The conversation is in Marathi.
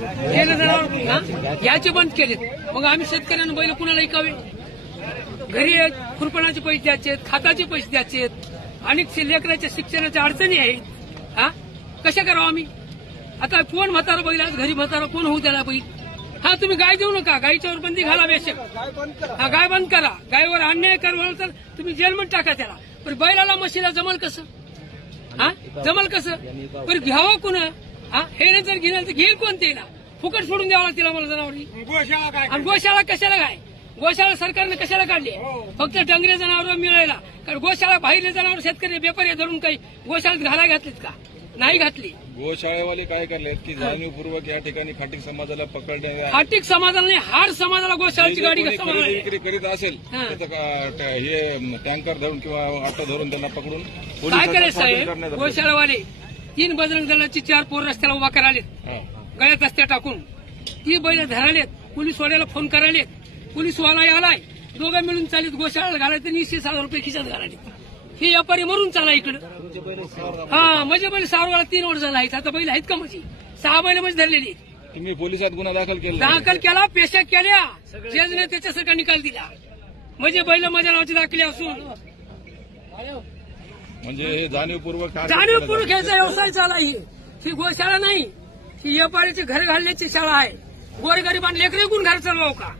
गेले जनावर याचे बंद केलेत। मग आम्ही शेतकऱ्यांना बैल कुणाला ऐकावे? घरी खुरपणाचे पैसे द्यायचे, खाताचे पैसे द्यायचे, अनेक लेकराच्या शिक्षणाच्या अडचणी आहेत। कशा करावं आम्ही? आता कोण म्हातारा बैल आज घरी म्हातारा कोण होऊ द्याला बैल? तुम्ही गाय देऊ नका, गायीच्यावर बंदी घाला बेशक। गाय बंद करा, गायीवर अन्याय करा तर तुम्ही जेलमध्ये टाका त्याला। पण बैलाला म्हशीला जमल कसं? जमल कसं? पण घ्यावं कोण? हे जर घेणार तर घेईल कोण? त्याला फुकट सोडून द्यावं लागतील आम्हाला जनावरी। आणि गोशाळा कशाला काय? गोशाळा सरकारने कशाला काढली? फक्त डंगरे जनावर मिळायला। कारण गोशाळा बाहेरले जनावर शेतकरी व्यापारी धरून काही गोशाळेत घालायला घातलीत का? नाही घातली। गोशाळेवाले काय करले की जाणीवपूर्वक या ठिकाणी खाटीक समाजाला पकडणे, खाटीक समाजाला नाही, हार समाजाला गोशाळेची गाडी विक्री करीत असेल हे टँकर धरून किंवा ऑटो धरून त्यांना पकडून काय करायचं साहेब? गोशाळेवाले 3 बजरंग दलाची 4 पोर रस्त्याला उभा करालेत, गळ्यात रस्त्या टाकून 3 बैल धरालेत, पोलीस वाल्याला फोन करालेत, पोलीसवाला आलाय, दोघं मिळून चालीत गोशाळेला घालायचं 20,000 रुपये खिशात घालायचे। हे व्यापारी मरून चाला इकडं। म्हणजे बैल 6 वेळा 3 वर्ष झाला आहेत। आता बैल आहेत का? म्हणजे 6 बैल म्हणजे धरलेली। तुम्ही पोलिसात गुन्हा दाखल केला, पेशा केल्या, जजने त्याच्यासारखा निकाल दिला। म्हणजे बैल माझ्या नावाची दाखले असून म्हणजे जाणीवपूर्वक ह्याचा व्यवसाय चाला। ही गोशाळा नाही, ही व्यापाऱ्याची घर घालण्याची शाळा आहे। गोरगरिबांना लेकरे गुण घर चालवावं का?